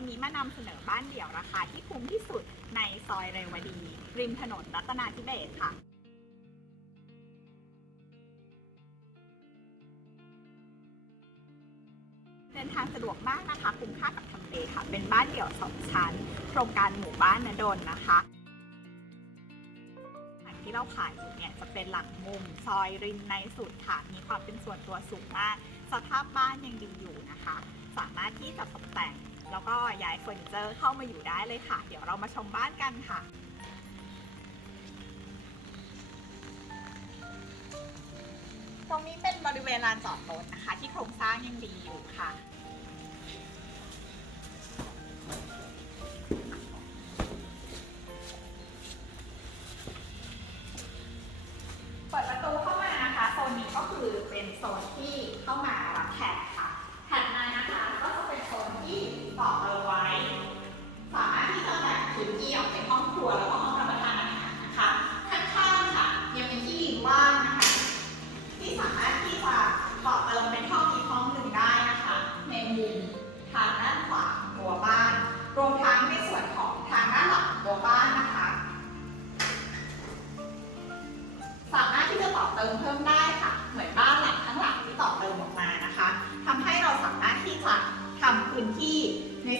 วันนี้มานำเสนอบ้านเดี่ยวราคาที่คุ้มที่สุดในซอยเรวดี ริมถนนรัตนาธิเบศค่ะเดินทางสะดวกมากนะคะ คุ้มค่ากับทำเลค่ะ เป็นบ้านเดี่ยวสองชั้น โครงการหมู่บ้านนดลนะคะที่เราขายอยู่เนี่ยจะเป็นหลังมุมซอยริมในสุดค่ะ มีความเป็นส่วนตัวสูงมาก สภาพบ้านยังดีอยู่นะคะ สามารถที่จะตกแต่งแล้วก็ ย้ายเฟอร์นิเจอร์เข้ามาอยู่ได้เลยค่ะ เดี๋ยวเรามาชมบ้านกันค่ะตรงนี้เป็นบริเวณลานจอดรถนะคะ ที่โครงสร้างยังดีอยู่ค่ะ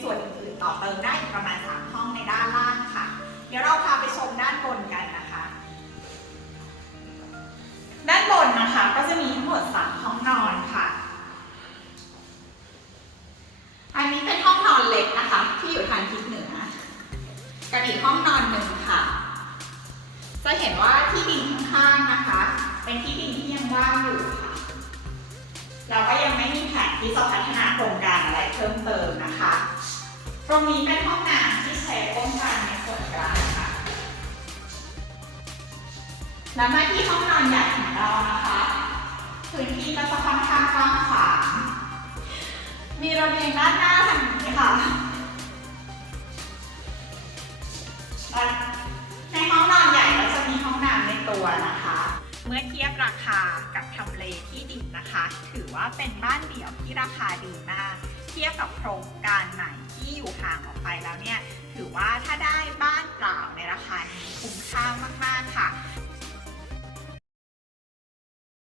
ส่วนอื่นๆต่อเติมได้อีกประมาณ 3 ห้องในด้านล่างค่ะ เดี๋ยวเราพาไปชมด้านบนกันนะคะ ด้านบนนะคะก็จะมีทั้งหมด 3 ห้องนอนค่ะ อันนี้เป็นห้องนอนเล็กนะคะ ที่อยู่ทางทิศเหนือกับอีกห้องนอนหนึ่งค่ะ จะเห็นว่าที่ดินข้างๆนะคะ เป็นที่ดินที่ยังว่างอยู่ค่ะ เราก็ยังไม่มีแผนที่จะพัฒนาโครงการอะไรเพิ่มเติมนะคะ ตรงนี้เป็นห้องน้ำที่ใช้ป้องกันในส่วนกลางค่ะแล้วมาที่ห้องนอนใหญ่ของเรานะคะ พื้นที่ก็จะค่อนข้างกว้างขวางมีระเบียงด้านหน้าทางนี้ค่ะในห้องนอนใหญ่ก็จะมีห้องน้ำในตัวนะคะ เมื่อเทียบราคากับทำเลที่ดินนะคะ ถือว่าเป็นบ้านเดี่ยวที่ราคาดีมาก ทียบกับโครงการใหม่ที่อยู่ห่างออกไปแล้วเนี่ย ถือว่าถ้าได้บ้านเปล่าในราคานี้คุ้มค่ามากๆค่ะ